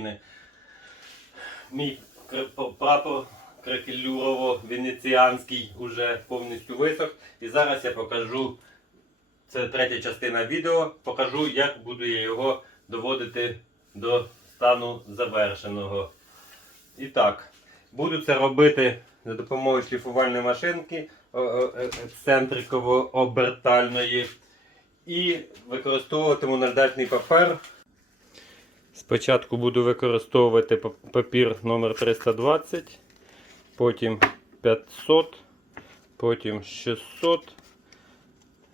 України. Мій прапор кракелюрово-венеціанський уже повністю висох. І зараз я покажу, це третя частина відео, покажу, як буду я його доводити до стану завершеного. І так, буду це робити за допомогою шліфувальної машинки о- о- е- ексцентриково-обертальної. І використовуватиму наждачний папер. Спочатку буду використовувати папір номер 320, потім 500, потім 600,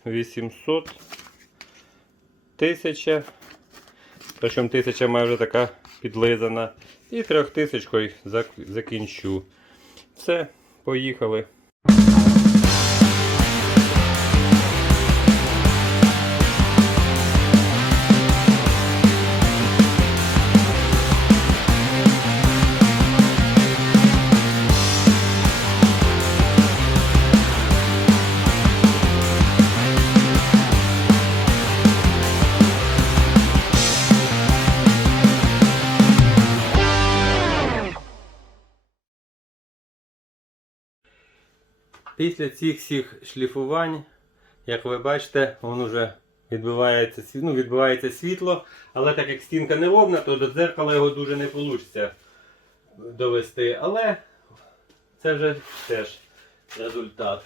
800, 1000. Причому 1000 має вже така підлизана. І трьохтисячкою зак- закінчу. Все, поїхали. Після цих всіх шліфувань, як ви бачите, воно вже відбивається, ну, відбивається світло, але так як стінка не ровна, то до дзеркала його дуже не вийде довести. Але це вже теж результат.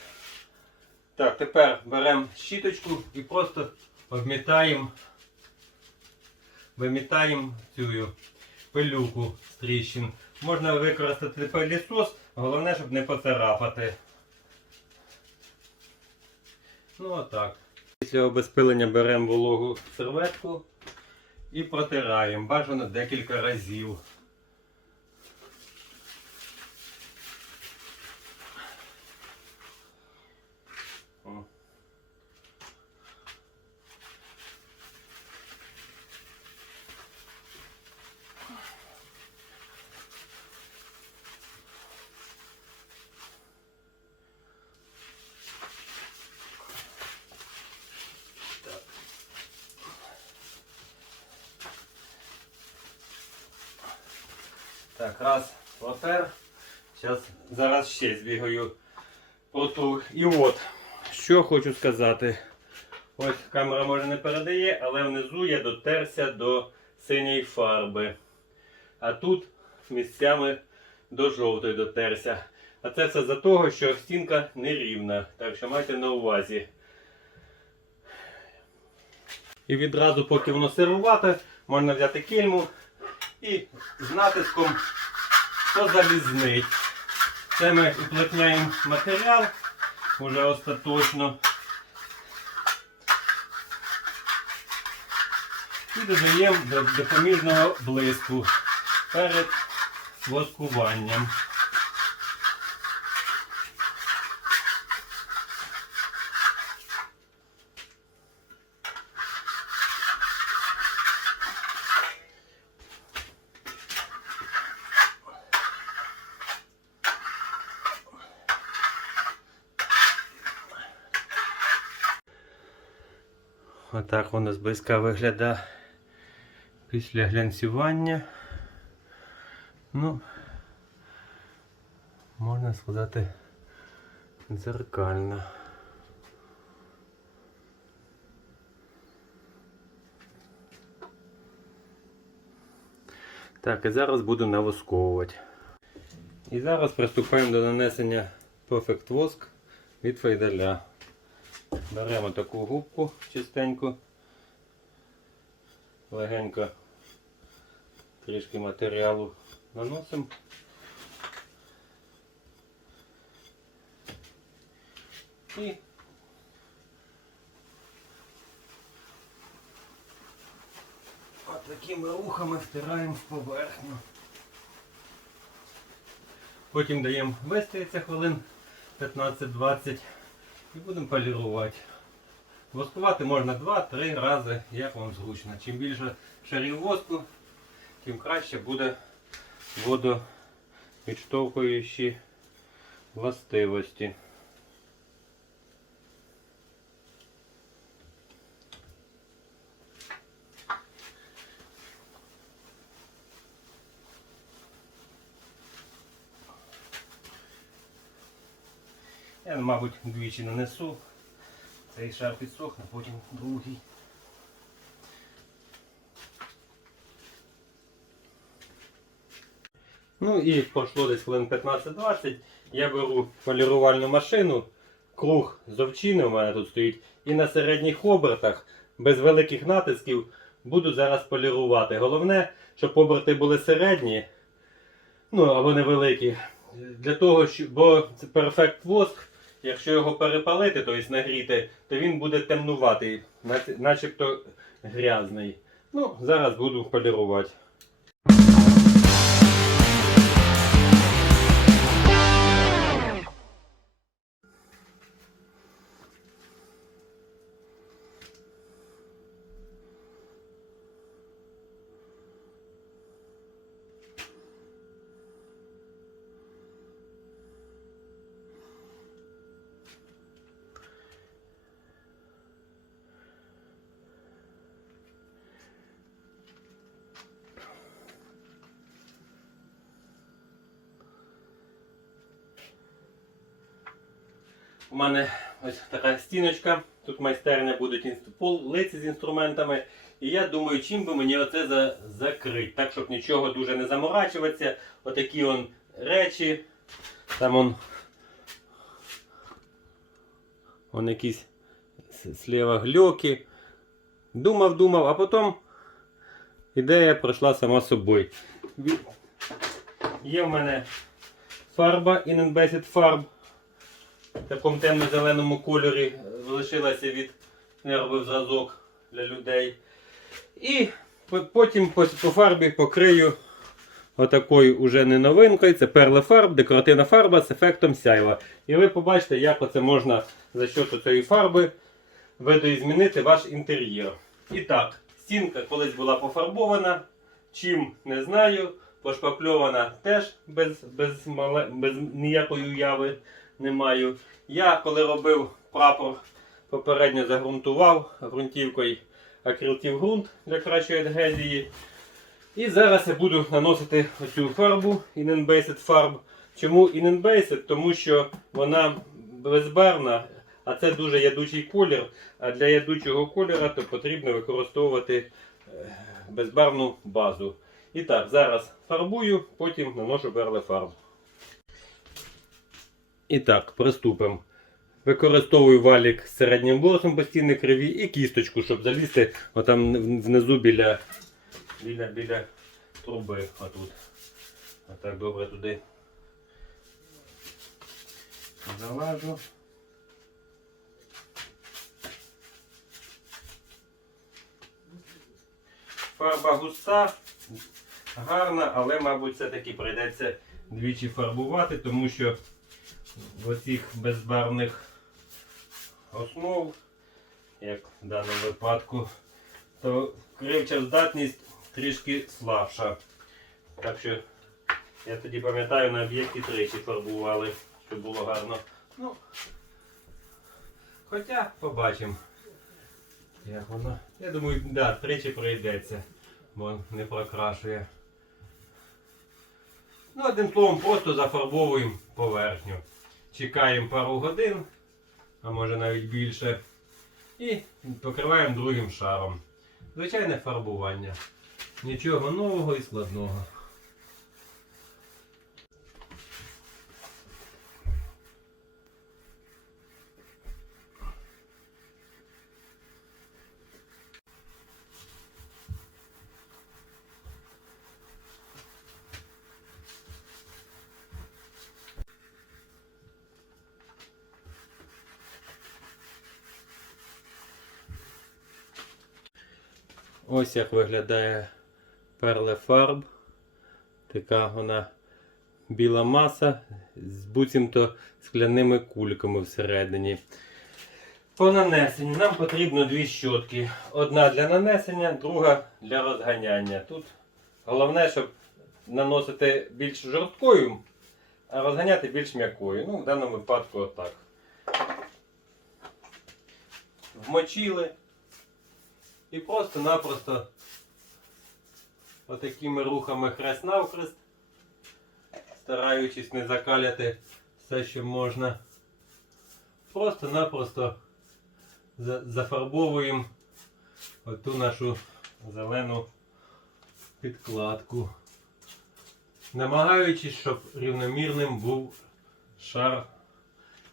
Так, тепер беремо щіточку і просто обмітаємо, вимітаємо цю пилюку з тріщин. Можна використати пилісос, головне, щоб не поцарапати. Ну отак. Після обезпилення беремо вологу серветку і протираємо. Бажано декілька разів. Так, раз, протер. Зараз, зараз ще збігаю протур. І от, що хочу сказати. Ось камера може не передає, але внизу я дотерся до синьої фарби. А тут місцями до жовтої дотерся. А це все за того, що стінка нерівна. Так що майте на увазі. І відразу, поки воно сирувате, можна взяти кільму і з натиском позалізнить. Це ми уплотняємо матеріал уже остаточно. І додаємо до допоміжного блиску перед воскуванням. Отак воно зблизька виглядає після глянцювання. Ну, можна сказати, дзеркально. Так, і зараз буду навосковувати. І зараз приступаємо до нанесення Perfect Wosk від Фейдаля. Беремо таку губку чистеньку, легенько трішки матеріалу наносимо. І от такими рухами втираємо в поверхню. Потім даємо вистоятися хвилин 15-20 і будемо полірувати. Воскувати можна 2-3 рази, як вам зручно. Чим більше шарів воску, тим краще буде водовідштовхуючі властивості. Я, мабуть, двічі нанесу. Цей шар підсохне, потім другий. Ну і пройшло десь хвилин 15-20. Я беру полірувальну машину, круг з овчини у мене тут стоїть. І на середніх обертах, без великих натисків, буду зараз полірувати. Головне, щоб оберти були середні, ну або невеликі. Для того, що, бо це перфект воск, якщо його перепалити, тобто нагріти, то він буде темнуватий, начебто грязний. Ну, зараз буду полірувати. У мене ось така стіночка. Тут майстерня будуть полиці з інструментами. І я думаю, чим би мені оце за... закрити, так, щоб нічого дуже не заморачуватися. Отакі он речі. Там он, он якісь сліва гльоки. Думав, думав, а потім ідея пройшла сама собою. Є в мене фарба Inunbased Farb в такому темно-зеленому кольорі е, залишилася від я зразок для людей. І потім по, по фарбі покрию отакою уже не новинкою. Це перли фарб, декоративна фарба з ефектом сяйва. І ви побачите, як оце можна за счет цієї фарби видоізмінити ваш інтер'єр. І так, стінка колись була пофарбована. Чим не знаю. Пошпакльована теж без, без, мале, без ніякої уяви не маю. Я коли робив прапор, попередньо загрунтував ґрунтівкою акрилтів ґрунт для кращої адгезії. І зараз я буду наносити оцю фарбу Inunbased Farb. Чому Inunbased? Тому що вона безбарвна, а це дуже ядучий колір. А для ядучого кольора то потрібно використовувати е, безбарвну базу. І так, зараз фарбую, потім наношу перли фарб. І так, приступимо. Використовую валік з середнім волосом по стінній криві і кісточку, щоб залізти отам внизу біля, біля, біля труби. Отут. Отак добре туди залажу. Фарба густа, гарна, але, мабуть, все-таки прийдеться двічі фарбувати, тому що в оцих безбарвних основ, як в даному випадку, то кривча здатність трішки слабша. Так що я тоді пам'ятаю на об'єкті тричі фарбували, щоб було гарно. Ну, хоча побачимо. Як воно. Я думаю, да, тричі пройдеться, бо не прокрашує. Ну, одним словом, просто зафарбовуємо поверхню. Чекаємо пару годин, а може навіть більше. І покриваємо другим шаром. Звичайне фарбування. Нічого нового і складного. Ось як виглядає перле фарб. Така вона біла маса з буцімто скляними кульками всередині. По нанесенню нам потрібно дві щотки. Одна для нанесення, друга для розганяння. Тут головне, щоб наносити більш жорсткою, а розганяти більш м'якою. Ну, в даному випадку отак. Вмочили. І просто-напросто отакими рухами хрест-навхрест, стараючись не закаляти все, що можна. просто-напросто зафарбовуємо оту нашу зелену підкладку. Намагаючись, щоб рівномірним був шар,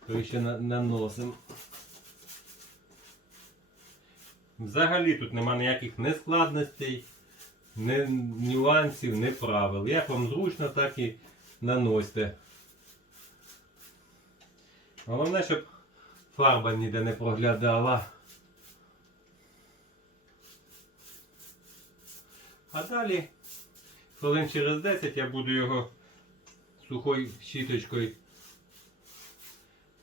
який ще наносимо. Взагалі тут нема ніяких нескладностей, ні нюансів, ні правил. Як вам зручно, так і наносьте. Головне, щоб фарба ніде не проглядала. А далі, хвилин через 10 я буду його сухою щіточкою,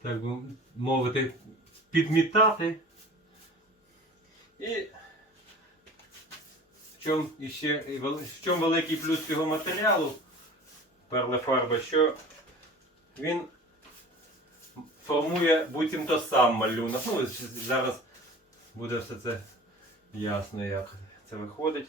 так би мовити, підмітати. І в чому іще в чому великий плюс цього матеріалу перлефарби, що він формує буцімто сам малюнок. Ну, зараз буде все це ясно, як це виходить.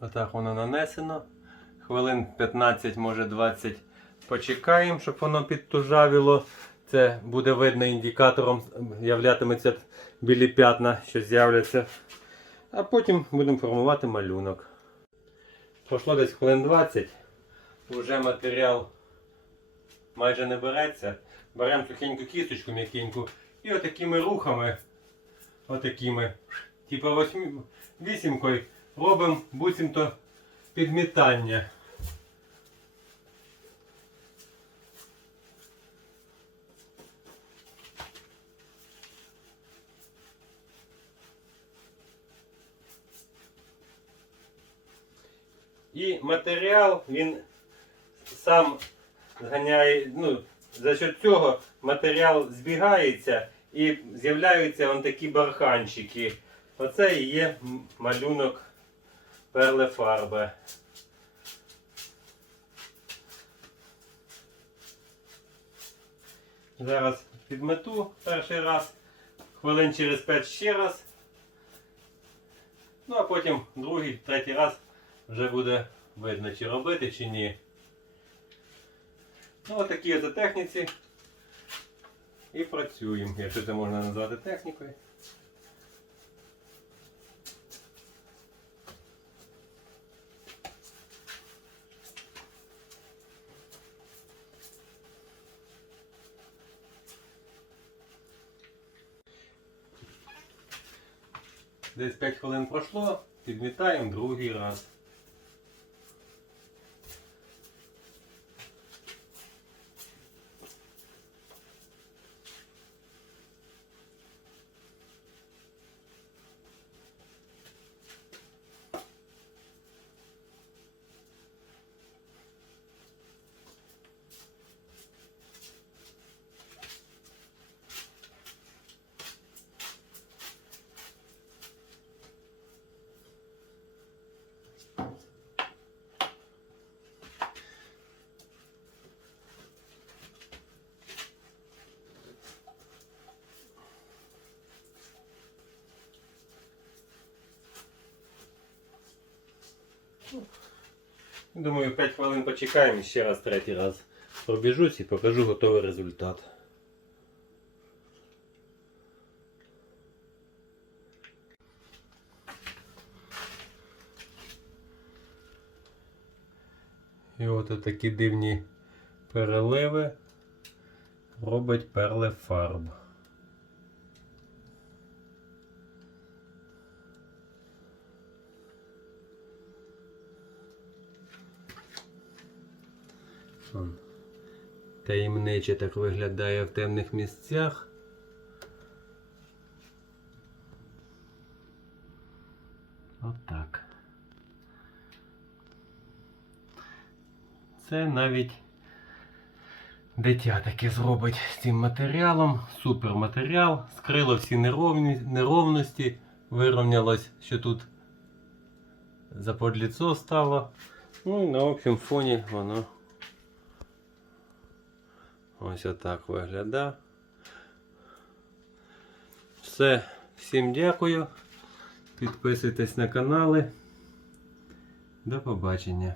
Отак воно нанесено. Хвилин 15, може 20 почекаємо, щоб воно підтужавіло. Це буде видно індикатором, являтиметься білі п'ятна, що з'являться. А потім будемо формувати малюнок. Пройшло десь хвилин 20. Уже матеріал майже не береться. Беремо сухеньку кісточку м'якеньку і отакими рухами, отакими, типу вісімкою, робимо буцімто підмітання. І матеріал він сам зганяє, ну, за счет цього матеріал збігається і з'являються такі барханчики. Оце і є малюнок перлефарби. Зараз підмету перший раз, хвилин через 5 ще раз. Ну а потім другий, третій раз вже буде видно, чи робити, чи ні. Ну, отакі от техніці. І працюємо, якщо це можна назвати технікою. Десь 5 хвилин пройшло, підмітаємо другий раз. Думаю, 5 хвилин почекаємо ще раз третій раз пробіжусь і покажу готовий результат. І от такі дивні переливи робить перлефарб. Он. Таємниче так виглядає в темних місцях. Отак. Це навіть дитя таке зробить з цим матеріалом. Супер матеріал. Скрило всі неровні, неровності. Вирівнялось, що тут заподліцо стало. Ну і на общому фоні воно ось отак виглядає. Все, всім дякую. Підписуйтесь на канали. До побачення.